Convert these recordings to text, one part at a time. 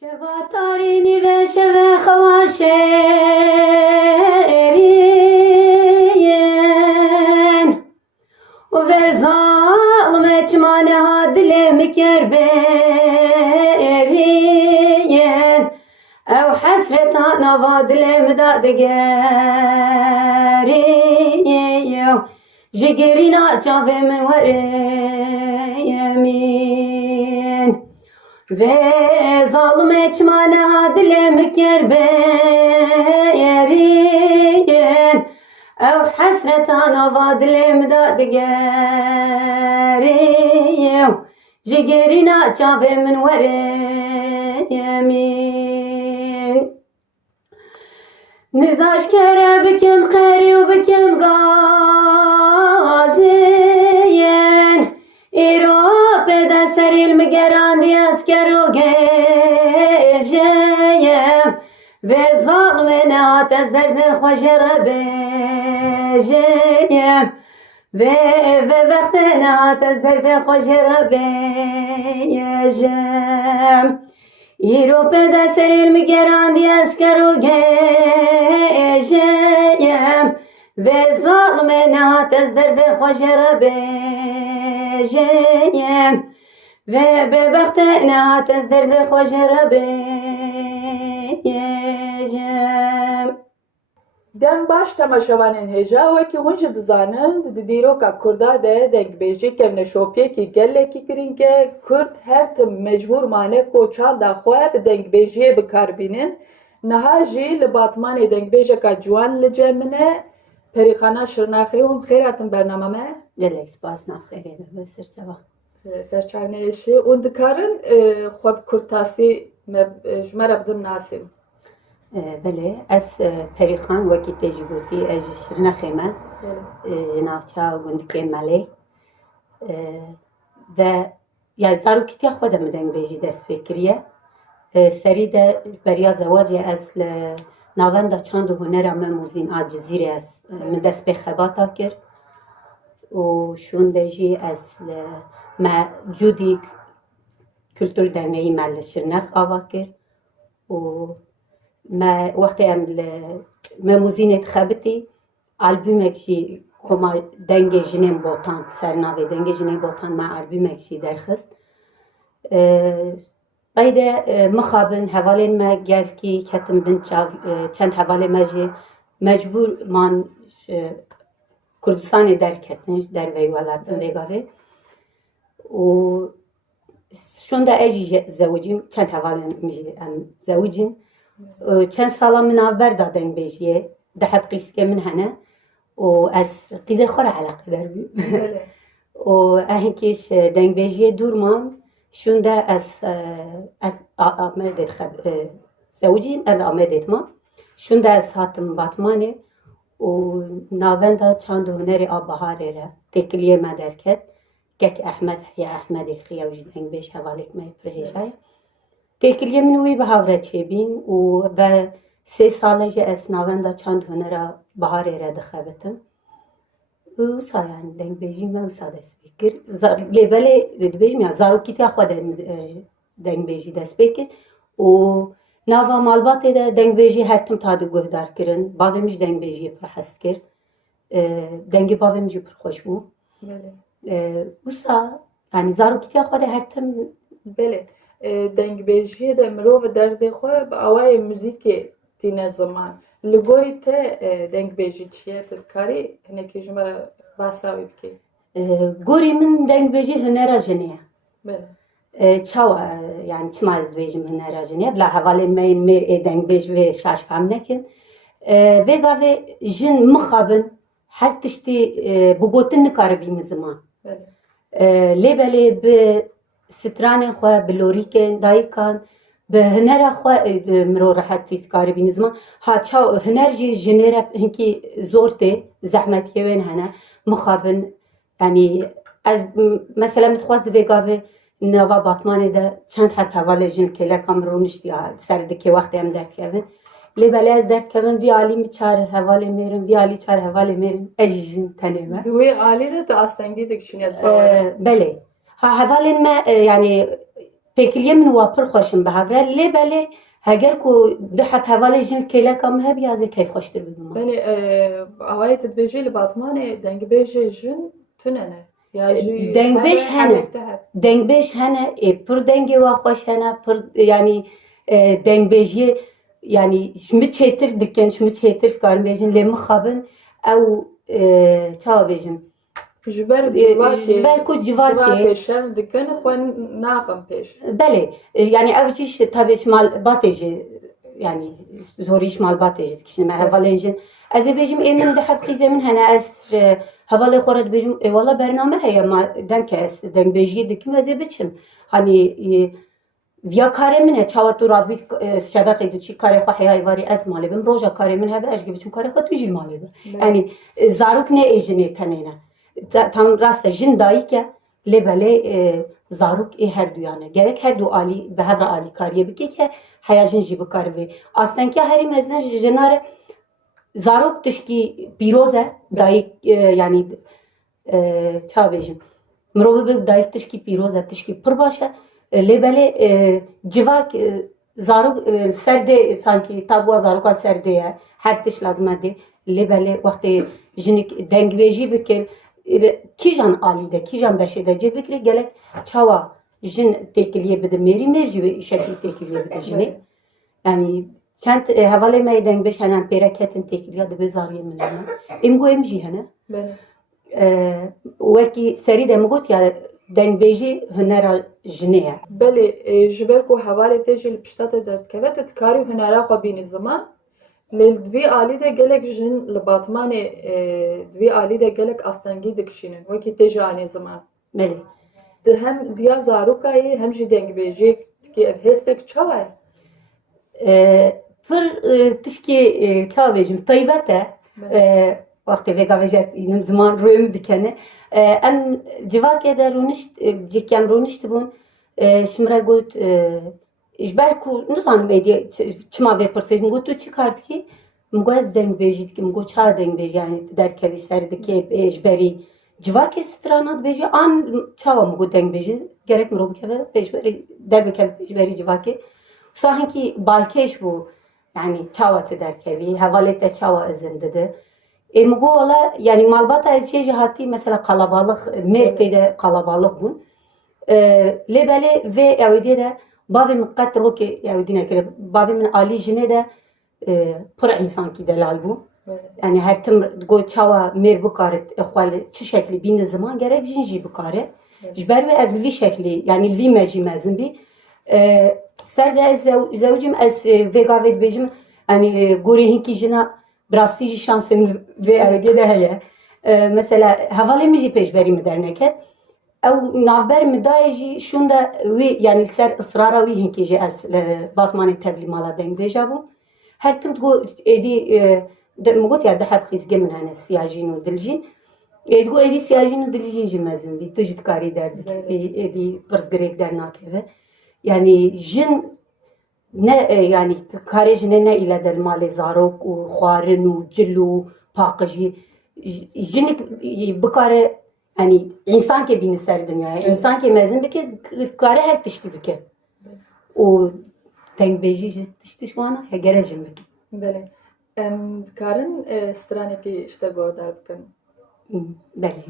شباتارینی و شب خواشرین و ظالم چمانه ها دلم کربرین او حسرتان و دلم دادگرین جگرینا چاوه من ورمین و ظالم چمانه دلم کربرین او حسرتان و دلم دادگرین جگرینا چاوه من ورمین نزاش کره بکم خیری و بکم گازین ایرو پیدا سریل مگراندی از کرو گیجیم و ظالم نهات از درد خوش ربیجیم و وقت نهات از درد خوش ربیجیم ایرو پیدا سریل مگراندی از کرو گیجیم و ظالم نهات از درد خوش ربیجیم و به وقت نهات از درد خوش ربیجیم دەنگ باش تەماشەوانên hêja wekî hûn jî dizanin di dîroka Kurda de dengbêjî kevneşopiyekî gelekî girîng e. Kurd her tim mecbûr mane ku çanda xwe bi dengbêjiyê bikarbînin. Niha jî li Batmanê dengbêjeka ciwan li cem min e. Perîxana Şirnexê hûn xêr hatin bername me. gelek spas navxêrê de bi serçava Serçavneyê û dikarin xwe bi kurtasî ji me re bidin nasîn. بله از پریخان وکی تجربتی از شرنخی من جنافچا و گندکی ملی و یا زاروکیتی خودم دنگ بیجی دست فکریه سری ده بریا زواجی اصل ناوند چند هنر من موزین آجزیری است من دست به خباتا کر و شون دجی اصل ما جودی کلتور درنگی مل شرنخ آوا کر و ما وقتی ما موزینت خبتی آلبومک شی کما دنگ جنین بوتان سرناوی دنگ جنین بوتان ما آلبومک شی درخست بعد مخابن حوالین ما گل کی کتم بن چند حواله مجی مجبور من کردستان درکتنش در ویولاتن ویگاوی و شوندا اجی زوجیم چند حواله مجی زوجین چند سالا من آور دادن بیشیه ده حب قیسکه من هنه و از قیزه خوره علاقه در بیم و اهنکیش دنگ بیشیه دور مام شونده از آمدت خب زوجیم از آمدت ما شونده از هاتم باتمانه و ناونده چند هنری آبهاره را تکلیه ما درکت گک احمد یا احمدی خیاوش دنگ بیش حوالیک ما پرهیشای تکلیه منوی به هاوره چیبین و 3 ساله جه اسناونده چند هنره بهاره را دخبتم و سایان دنگ بیجیم و ساده سپیکر لیبله بیجیم یا زاروکیتی خود دنگ بیجی دست بکر و ناوا مالبات ده دنگ بیجی هر تم تاده گهدار کرن باویمش دنگ بیجی پر حست کر دنگ باویمجی پر خوش بو و سا yani زاروکیتی خود هر تم بله dengbêjiyê de mirov derdê xwe bi awayê muzîkê tîne ziman. Li gorî te dengbêjî çi ye? Tu dikarî hinekî ji me re basa wî bikî? Gorî min dengbêjî hunera jinê ye. Bele. Çawa yani çima ez dibêjim hunera jinê bila hevalên me yên mêr ê dengbêj vê şaş fem nekin. Vê gavê jin mixabin her tiştî bi gotin nikaribînin ziman. Lêbelê bi سترانên xwe bi lorîkên dayîkan bi hunera xwe mirov rehetî dikaribînin ziman ha huner jî jinê re hinkî zor tê zehmetiyê wên hene mixabin yani ez mesela dixwaz vê gavê nava Batmanê de çend heb hevalê jin kêleka mirov niştiya ser dikê wextê em derdkevin lêbelê ez derdkevin vî alî min çar hevalê mêrin vî alî çar hevalê mêrin ez jî jin tenê me Wê alî de tu astengî dikişînî ez belê ha hevalên me yani تکلیه من واپر خوشم به هفره لی بله هگر کو ده حب حوالی جن کلا کم هب یازه کیف خوشتر بگم بله اوایل تدبیجی لباتمانه دنگ بیجی جن تننه یا جی دنگ بیش هنه هبک ده دنگ بیش هنه پر دنگ و خوش هنه پر yani دنگ بیجی yani شمی چیتر دکن شمی چیتر کارم بیجن لی مخابن او چا بیجم جبر جبر کو جواکی شم دکن خوان ناخم پیش بله yani evciş tabii şmal batıcı yani zor şmal batıcı kişinin havalayıcın az bejim emin de hep kizemin hana az havalı xorat bejim valla bername heye ma dem ki az dem bejiye dikim az biçim hani via karemin he çava tu rabit şabak edici kare xo hayvari az malibim roja karemin hebe az gibi kare xo tu jil malibim yani zaruk ne ejine tanene tam rasta jin dayike lebele zarok her du yani gerek her du ali be her ali kariye bike ki hayajin jib karve aslen ki her mezin jenare zarok tişki piroze dayik yani çabejim mrobe be dayik tişki piroze tişki pırbaşa lebele civak zarok serde sanki tabu zarok serde ya her tiş lazım edi lebele vakti jinik dengbeji bike kijan alide kijan beşede cebikre gelek çava jin tekiliye bide meri merci ve şekil tekiliye bide jini yani kent havale meydan beş hanan pereketin tekiliye de bezariye min imgo emji hana وکی سری دم گوت یا دنگ بیجی هنر جنیه بله جبر کو حواله تجی لپشتات درد کبت تکاری هنرا خو بین زمان لیل دوی آلی ده گلک جن لباتمان دوی آلی ده گلک آستانگی دکشینن وکی تجی آنی زمان ملی ده هم دیا زاروکایی هم جی دنگ بیجی که هستک چوای پر تشکی چا بیجم طیبته وقتی ویگا وجهت اینم زمان رویم دکنه ام جواک eder رونشت جکیم رونشت بون شمره گوت اجبار کو نزانم ایدی چما وی پرسید مگو تو چی کارت کی مگو از دنگ بیجید کی مگو چا دنگ بیجی yani در کوی سرد کی اجباری جواک استرانات بیجی an çava مگو دنگ بیجی gerek mi robu keve eجباری در بکve eجباری جواکی sanki balkeş bu yani çava tu der kovi havalete çava izindidi مگو والا yani malbata از şey hati mesela kalabalık mertede kalabalık bu lebele ve evde de bavi mukkat roki evdine kire bavi min ali jine de pır insan ki delal bu yani her tim go çava mer bu karet xwal çi şekli bin zaman gerek jinji bu kare jber ve az vi şekli yani vi meji mezin bi serde az zevcim az vegavet bejim yani gore hinki jina براستی شانسم و اولی ده هیه مثلا حوالی میجی پیش بری مدرنکه او نافبر مدایجی شونده وی یعنی سر اصرارا وی هنکی جی از باتمانی تبلی مالا دنگ دیجا بو هر تم تگو ایدی مگوت یا ده حب خیزگه من هنه سیاجین و دلجین ایدگو ایدی سیاجین و دلجین جی مزن بی تجد کاری در بی ایدی برزگریک در ناکه yani jin ne yani karejine ne ile del mali zarok u xwarin u cilu paqiji jinik bikare yani insan ke bini ser dünyaya insan ke mezin bike kare her tişti bike o tengbeji tişti şwana hegerejim bike بله کارن استرانه کی işte گودار بکن بله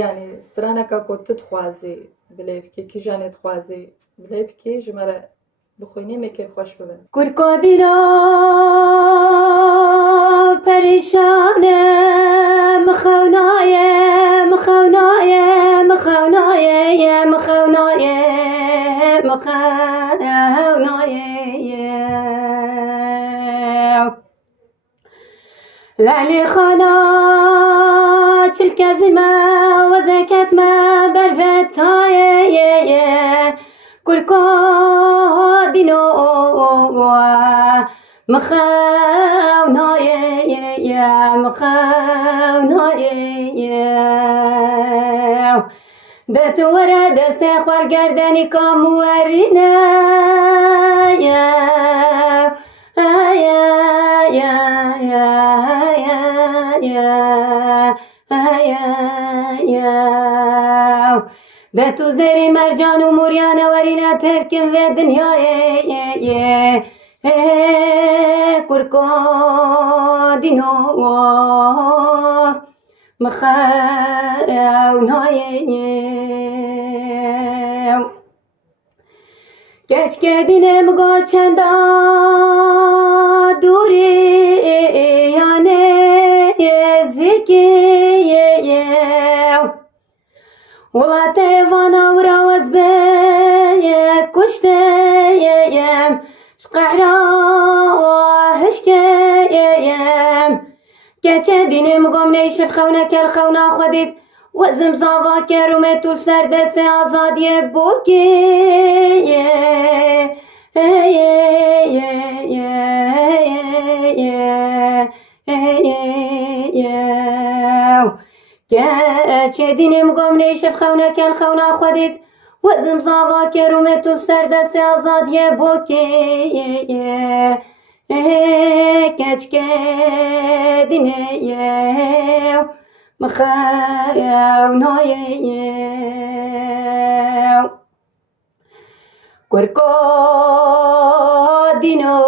yani strana ka ko تخوازی بلیف کی جانت خوازی بلیف کی جمره بخوینی میکه خوش ببین کرکادینا پریشانه مخونایه مخونایه مخونایه مخونایه مخونایه لعلی خانا چل کزمه و زکت ما برفتایه کرکادینو مخونایه مخونایه دت ورا دست خوال گردنی کامورینه Ve tu zeri mercan u muryane verine terkin ve dünyaya kurko dino مخاونای geç gedinem goçenda duri yani zikiye ola tevana uravaz be kuşteyem şqahra hışkeyem geçedinim gomne şef xavna kel xavna xodit وزم زاوا کرومه تو سردس آزادی بوکیه گرچه دینم گم نیشف خونه کن خونه خودید وزم زاوا کرومه تو سردس آزادی بوکیه گرچه دینم مخاونای گرگو دینو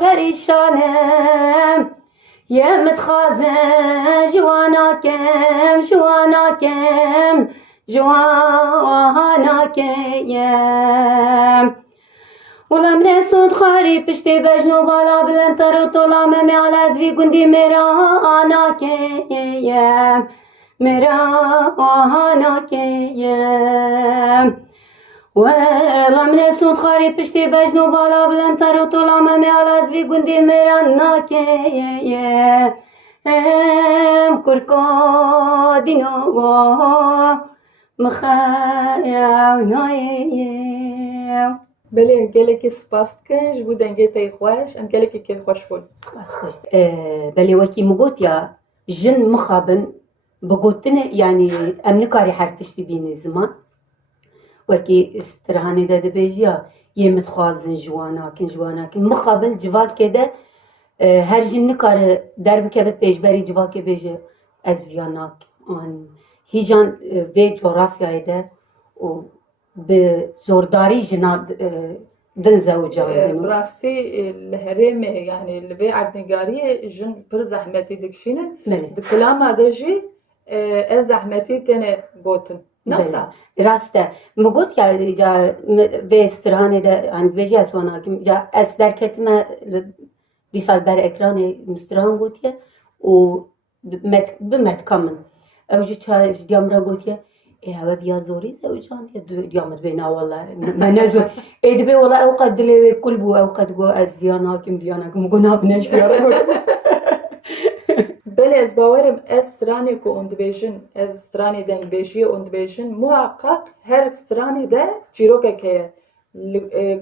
پریشانم یه متخازن جواناکم جواناکم ولم رسوند خاری پشتی بجنو بالا بلند ترو طولا ممی از وی گندی میرانا کیم ولم رسوند خاری پشتی بجنو بالا بلند ترو طولا ممی از وی گندی میرانا کیم کرکو دینو مخاونایم بله gelekî spas dikin ji bo dengê te xweş em gelekî kêf xweş bûn. سپاس خوش بلی وکی مگوتیا جن مخابن بگوتنه یعنی ام نکاری هر تشتی بینی زمان وکی استرهانی ده بیجیا یه متخوازن جواناکن مخابن جواکه ده her jin nikare derbikevit pejberi civake beje ez viyanak an hican ve coğrafyayı da o bi zordari jina din zewcandin Birastî li herêmê yani li vê erdnêgariyê jin pir zehmetî dikişînin Belê. di kulama de jî ev zehmetî têne gotin. Nefsa. Rast e migot ya ve strane de hani beje ez wanakim ya ez derketime dîsal ber ekranê mistran gotiye û bi metkamin ew jî ji diyam re gotiye hewe biya zorî zewcandiye diyam dibê na wala me ne zor dibe wala ew qed dilê wê kul bû ew qed got ez viya nakim got nabine ji viya re gotim Belê ez bawerim ev stranê ku hûn dibêjin ev stranê dengbêjiyê hûn dibêjin muhaqqaq her stranê de çîrokek heye.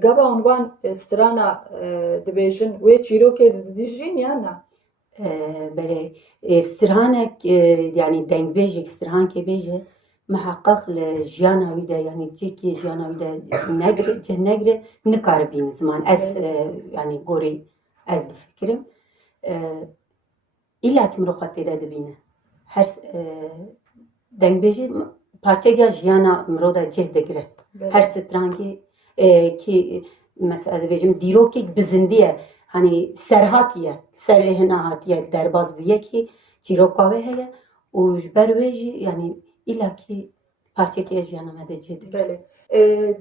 Gava hûn van strana dibêjin wê çîrokê dijîn ya na? Belê stirhanek yani dengbêjek stirhankê bêje muheqqaq li jiyana wî de yani cêkî jiyana wî de negre nikare bînin ziman ez yani gorî ez difikirim illaki mirov xwe têde dibîne her dengbêjî parçeya jiyana mirov de cih digire her strangê ki mesela ez dibêjim dîrokek bi zindiye hani serhatiye serê hina hatiye derbas bûye ki çîroka wê heye û ji ber wê jî yani illaki parçekeya jiyana me de cih digire. Belê.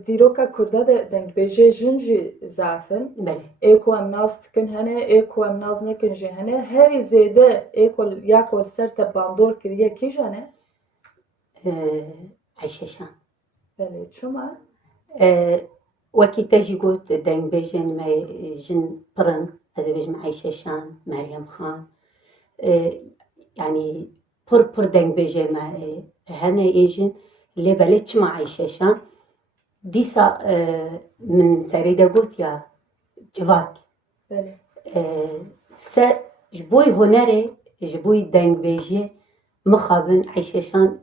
Dîroka Kurda de dengbêjê jin jî zafin. Belê. Ê ku em nas dikin hene, ê ku em nas nekin jî hene. Herî zêde ê ku ya ku ser te bandor kiriye kîjan e? Eyşeşan. Belê. Çima? Wekî te jî got dengbêjên me jin pirin ez ê bêjim Eyşeşan, Meryem Xan yani pir dengbêjê me hene ê jin lê belê çima Eyşeşan dîsa min serê de gotiya civak Belê. se ji bo hunerê ji bo dengbêjiyê mixabin Eyşeşan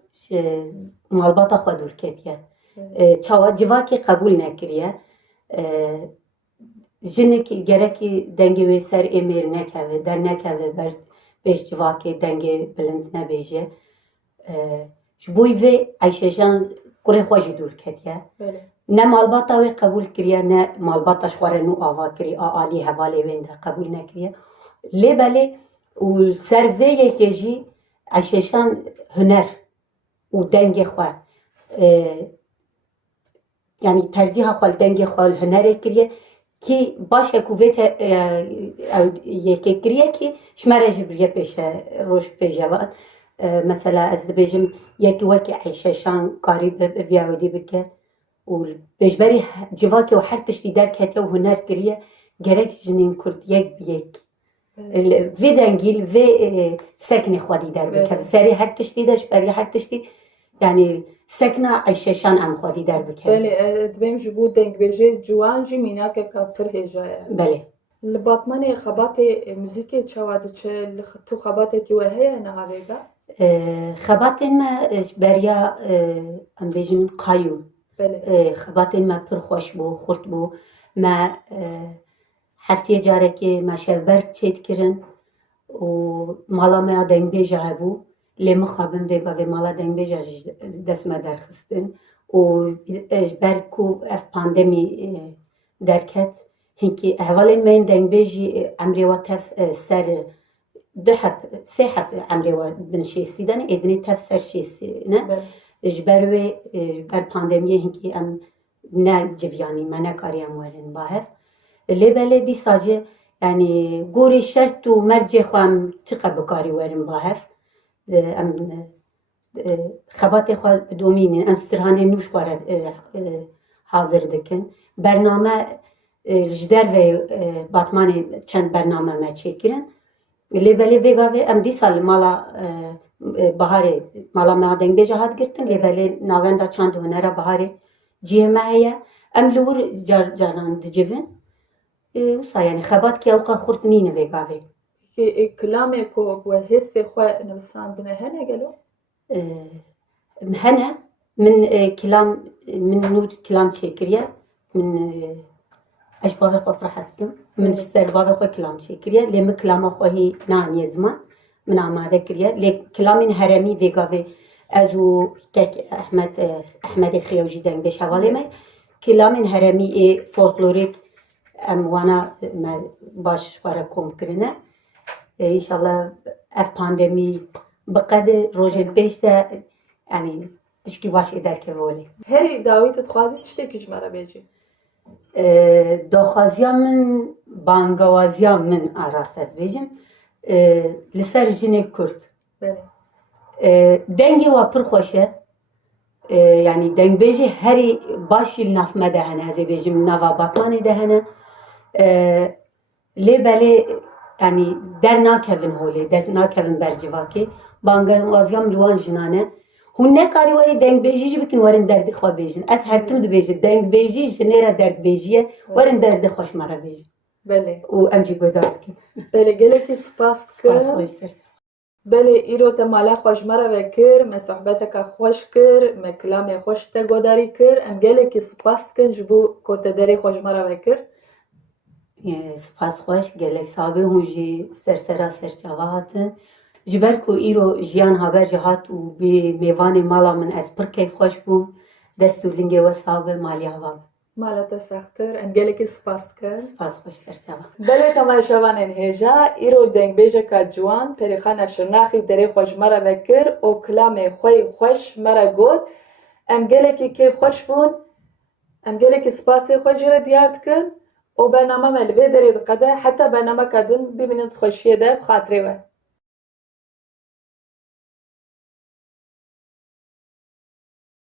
malbata xwe dûr ketiye çawa civakê qebûl nekiriye jinek gerekî dengê wê ser ê mêr nekeve dernekeve ber pêş civakê dengê bilind nebêje Ji bo vê Ayşejan kurê xwe jî dûr ketiye. بله Ne malbata wê qebûl kiriye, ne malbata ji xwe re nû ava kiriye, alî hevalê wê de qebûl nekiriye. Lêbelê û ser vê yekê jî Ayşejan huner û dengê xwe yani tercîha xwe li dengê xwe li hunerê kiriye ki başek û vê yekê kiriye ki ji me re jî biriye pêşe roj pêjeva. Mesela ez dibêjim yekî wekî Ayşejan karî viya Ewedî bike û pêşberî civakê û her tiştî derketiye û huner kiriye gerek jinên Kurd yek bi yek vê dengî li vê sekinê xwe dî derbikeve. Serê her tiştî de ji berî her tiştî yani sekina Ayşejan em xwe dî derbikeve. بله دبیم جبو دنگبیجی جوان جی میناکه که پر هجایه Belê. li batmanê xebatê muzîkê çawa diçe li tu xebatekî we heye nihavêga? Xebatên me ji beriya em bêjin qayûm. Belê Xebatên me pir xweş bû, xurt bû. Me hefteyê carekê me şevberg çê dikirin û mala me ya dengbêj hebû. Lê mixabin vêgavê mala dengbêja jî dest me derxistin û ji ber ku ev pandemî derket hinkî hevalên me yên dengbêj jî emrê we tev ser du hep sê hep emrê we bin şêsî de ne êdinê tev ser şêsî ne ji ber wê ji ber pandemiyê hinkî em ne civiyanî me nekariye werin bahev. Lêbelê dîsa jî yani gorî şert û mercê xwe em çiqe bikarî werin bahev. Em xebatê xwe bidomînin, em sirhanên nû ji xwe re hazir dikin. Bername ji derve Batmanê çend bername me çêkirin. Lêbelê vêgavê em dîsa li mala biharê mala me ya dengbêja hat girtin. Lêbelê navenda çand û hunera biharê cihê me heye. Em li wir caran dicivin. Wisa yani xebatke ew qe xurt nîne vêgavê. kilamê ku we hêstê xwe nivisandine hene gelo? Hene min kilam min nû kilam çêkiriye. Min ez ji bavê xwe pir hez dikim. Min ji ser bavê xwe kilam çêkiriye. Lê min kilama xwe hî neaniye ziman. Min amade kiriye. Lê kilamên heremî vêgavê ez û kek Ehmedê Xêw jî dengbêj hevalê me kilamên heremî ê folklorîk em wana me baş ji xwe re kom kirine. İnşallah ev pandemî biqede rojên pêş de yani tişkî baş ê derkeve olê. Herî dawî tu dixwazî tiştekî ji me re bêjî? Daxwaziya min bangewaziya min a rast ez bêjim li ser jinê Kurd. Belê Dengê we pir xweş e. Yani dengbêjê herî başî li nav me de hene ez ê bêjim nava Batmanê de hene. Lêbelê yani dernakevin holê, dernakevin ber civakê. Bangewaziya min li wan jinan e. Hûn nekarî werî dengbêjî jî bikin werin derdê xwe bêjin. Ez her tim dibêjim dengbêjî jinê re derdbêjî ye werin derdê xwe ji me re bêjin. belê û em jî guhdar bikin. belê gelekî spas Spas dikim. xwe ji ser. Belê îro te mala xwe ji me re vekir, me sohbeteka xweş kir, me kilamê xweş te guhdarî kir. Em gelekî spas dikin ji bo ku te derê xwe ji me re vekir. Spas xweş gelek sabê hûn jî sersera serçava hatin. Ji ber ku îro jiyan haber jî hat û bê mêvanê mala min ez pir keyfxweş bûm. Dest û lingê we sabe malî hava be. Mala te sextir, em gelekî spas dikin. Spas xweş serçava. Belê temaşevanên hêja, îro dengbêjeka ciwan perêxana Şirnaxê derê xwe ji me re vekir û kilamê xwe xweş me re got. Em gelekî kêfxweş bûn, em gelekî spasê xwe jî re diyar dikin û bername me li vê derê diqede heta bernameka din bibînin xweşiyê de bi xatirê we.